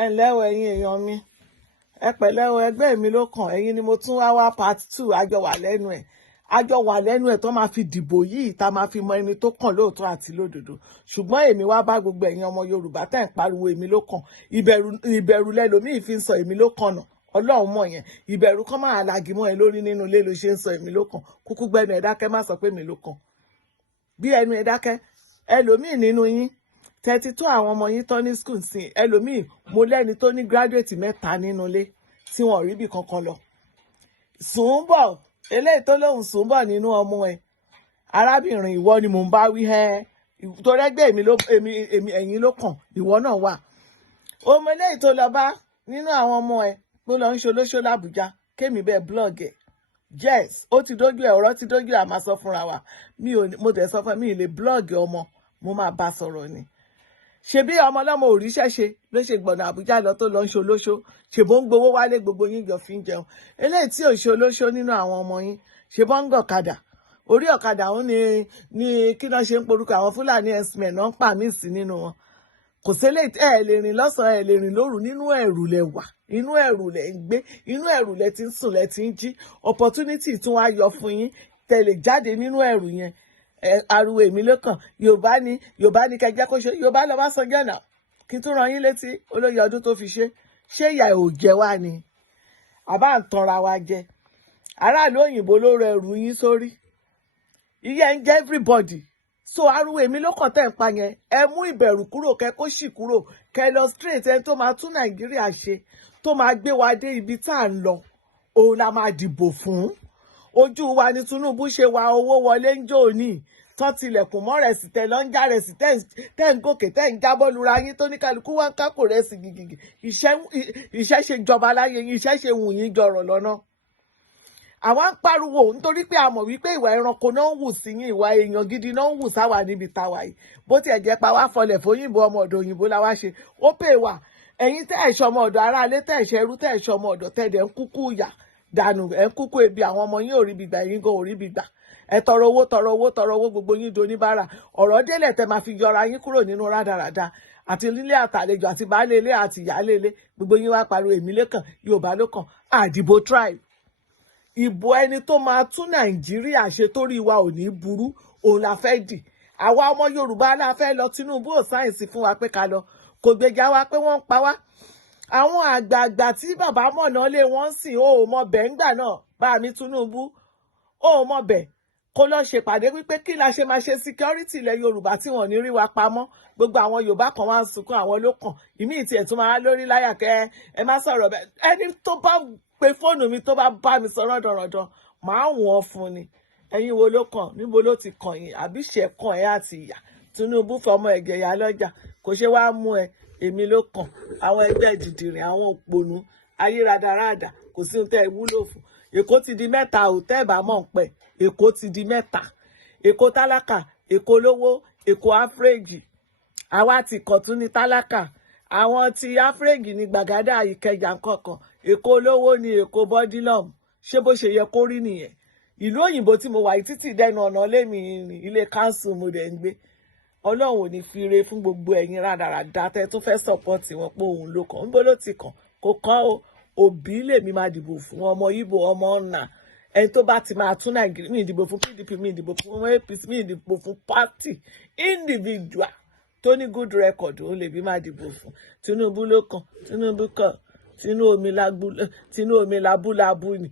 ẹ ǹlẹ́ o ẹ̀yin èèyàn mi, ẹ pẹ̀lẹ́ o, Egbe Emilokan, ẹ̀yin ni mo tún wá part 2 àjọ wà lẹ́nu ẹ̀ tó máa fi dìbò yìí tá máa fi mọ ẹni tó kàn lóòótọ́ àti lódodo. Ṣùgbọ́n èmi wá bá gbogbo ẹ̀yin ọmọ Yorùbá tẹ́ ń pariwo Emilokan, ìbẹ̀rù lẹ́lòmíì fi ń sọ Emilokan nà. Ọlọ́run mọ̀ yẹn, ìbẹ̀rù kan máa lagi mọ́ ẹ lórí nínú ilé ló ṣe ń sọ Emilokan. Kúkú gbẹ́nu ẹ dákẹ́, má sọ pé Emilokan. Bí ẹnu ẹ dákẹ́, ẹlòmíì nínú yín tẹ́tí tó àwọn ọmọ yín tán ní school sí, ẹlòmíì mo lẹ́ni tó ní graduate 3 nínú ilé tí wọ́n rí bí kankan lọ. Sùn bọ̀, eléyìí tó lóhùn sùn bọ̀ nínú ọmọ ẹ, arábìnrin ìwọ ni mò ń bá wí torí Egbe ẹ̀yin ló kàn, ìwọ náà wà. Ọmọ eléyìí tó lọ bá nínú àwọn ọmọ ẹ tó lọ ń ṣolóṣó l'Àbújá, kémi bẹ́ẹ̀ blog ẹ̀. Yes, ó ti dójú ẹ̀, ọ̀rọ̀ ti dójú ẹ̀, àmà sọ fúnra wa. Mo tẹ̀ sọ fún mi lè blog ọmọ, mo máa bá sọ̀rọ̀ ni. Ṣebí ọmọ ọlọ́mọ òrìṣẹ́ ṣe ló ṣe gbọ̀nà Àbújá lọ tó lọ ń ṣolóṣó, ṣèbó ń gbowó wálé, gbogbo yín jọ fi ń jẹun. Eléyìí tí ò ṣolóṣó nínú àwọn ọmọ yín, ṣèbó ń gọ̀kadà. Orí ọ̀kadà òun ni kí náà ṣe ń porúkọ àwọn Fúlàní herdsmen náà ń pa mí sí nínú wọn. Kò sílé ẹ lè rìn lọ́sàn-án, ẹ lè rìn lóru, nínú ẹ̀rù lẹ wà, inú ẹ̀rù lẹ ń gbé, inú ẹ̀rù lẹ ti ń sùn, lẹ ti ń jí. Opportunity tún wá yọ fún yín tẹ̀lé jáde nínú ẹ̀rù yẹn. Ariwo Emilokan, Yorùbá ni kẹjẹ kó ṣe, Yorùbá lọ bá sọ jẹ́nà. Kí tún rán yín létí olóyè ọdún tó fi ṣé ìyà ò jẹ wá ni? Àbá ń tanra wa jẹ. Aráàlú òyìnbó ló rọ ẹrù yín sórí. Ìyà ń jẹ everybody. So ariwo Emilokan tẹ̀ ń pa yẹn, ẹ mú ìbẹ̀rù kúrò, kẹ kó sì kúrò, kẹ lọ straight ẹni tó máa tún Nàìjíríà ṣe, tó máa gbé wa dé ibi tá à ń lọ, òun la máa dìbò fún. Ojú wa ni Tinubu ṣe wa owó wọlé ń jò ní tán tilẹ̀kùn mọ́ rẹ̀ sí tẹ̀ lọ ń já rẹ̀ sí tẹ̀ ń gòkè tẹ̀ ń jábọ́ lura yín tó ní kálukú wá ń kákò rẹ̀ sí gìgìgì. Iṣẹ́ ṣe jọba láyé yín, iṣẹ́ ṣe wù yín jọrọ̀ lọ́nà. Àwa ń pariwo nítorí pé a mọ̀ wípé ìwà ẹranko náà ń wù sí yín, ìwà èèyàn gidi náà ń wù sáwà níbi táwa yìí. Bó tiẹ̀ jẹ́ pa wá fọlẹ̀ fóyìnbó, ọmọ ọ̀dọ̀ òyìnbó la wá ṣe, ó pè wá. Ẹ̀yin tẹ́ ẹ̀ṣọ́ ọmọ ọ̀dọ̀ aráalé, tẹ́ ẹ̀ṣẹ́ ẹrú, tẹ́ ẹ̀ṣọ́ ọmọ ọ̀dọ̀, tẹ́ dẹ̀ ń kúkú yà dànù, ẹ̀ ń kúkú ebi, àwọn ọmọ yín ò rí bí gbà, ẹ̀yin gan ò rí bí gbà. Ẹ tọrọ owó, gbogbo yín do oníbàárà. Ọ̀rọ̀ délẹ̀ tẹ́ máa fi yọra yín kúrò nínú rádaràda àti nílé àtàlejò àti baálé ilé àti ìyálé ilé. Gbogbo yín wá pariwo Emilokan, Yorùbá ló kàn. Àdìbò tribe. Ìbò ẹni tó máa tún Nàìjíríà ṣe torí wa ò ní burú, òun la fẹ́ dì. Àwa ọmọ Yorùbá la fẹ́ lọ, Tinubu ò sáyẹ̀nsì fún wa pé ká lọ. Kò gbèjà wa pé wọ́n ń pa wá. Àwọn àgbààgbà tí bàbá mọ̀nà lé wọ́n sìn, ó mọ bẹ̀ ńgbà náà, bá mi Tinubu, ó mọ bẹ̀. Kó lọ ṣèpàdé wípé kí la ṣe máa ṣe security ilẹ̀ Yorùbá tí wọ́n ní rí wa pamọ́. Gbogbo àwọn Yorùbá kan wá ń sunkún, àwọn ló kàn. Ìmí ìtì ẹ̀ tún máa lórí láyà kẹ́ ẹ má sọ̀rọ̀ bẹ́ẹ̀. Ẹni tó bá pe fóònù mi tó bá bá mi sọ̀rọ̀ dọ̀rọ̀dọ̀, màá wọ̀n fún ni. Ẹ̀yin wo ló kàn? Níbo ló ti kàn yín? Àbí ṣe kàn ẹ́ àti ìyà? Tinubu fọmọ ẹ̀gẹ̀ ya lọ́jà, kò ṣe wá mú ẹ. Emilokan, àwọn ẹgbẹ́ dìdìrìn, àwọn òpònú, ayé radarada, kò sí ohun tẹ́ ẹ wúlò fún. Èkó ti di 3 ò tẹ́ ẹ bá mọ̀ ń pẹ́. Èkó ti di 3. Èkó tálákà, Èkó lówó, Èkó áfírèjì. Àwa ti kọ̀tún ní tálákà. Àwọn ti áfírèjì ní Gbàgádà, Ìkẹjà nkankan. Èkó lówó ni Èkó bọ́dílọ̀mù. Ṣé bó ṣe yẹ kó rí nìyẹn? Ìlú òyìnbó tí mo wà yìí títí dẹnu ọ̀nà lémi ilé káńsù mo dẹ̀ ń gbé. Ọlọ́run ò ní fi ire fún gbogbo ẹ̀yin rádaràda tẹ́ tún fẹ́ sọ̀pọ̀tì wọn pé òun ló kàn. Níbo ló ti kàn? Kò kàn o. Òbí lèmi máa dìbò fún, ọmọ Ìgbò, ọmọ ọ̀nà. Ẹni tó bá ti máa tún Nàìjíríà, mi ìdìbò fún PDP, mi ìdìbò fún APC, mi ìdìbò fún party individual tó ní good record, ó lè bí máa dìbò fún. Tinubu ló kàn, Tinubu kàn, tinú omi labúlabú ni.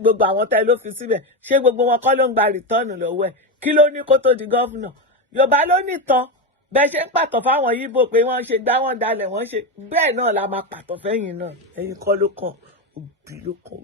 Gbogbo àwọn tẹ́ ló fi síbẹ̀, ṣé gbogbo wọn kọ́ ló ń gba rìtọ́ọ̀nù lọ́wọ́ ẹ̀? Kí ló ní kó tó di gọ́fúnà? Yorùbá ló nìtàn. Bẹ́ẹ̀ ṣe ń pàtó fáwọn Yíbò pé wọ́n ṣe gbá wọn dalẹ̀, wọ́n ṣe bẹ́ẹ̀ náà la máa pàtó fẹ́yìn náà. Ẹ̀yin kọ́ ló kàn, òbí ló kàn.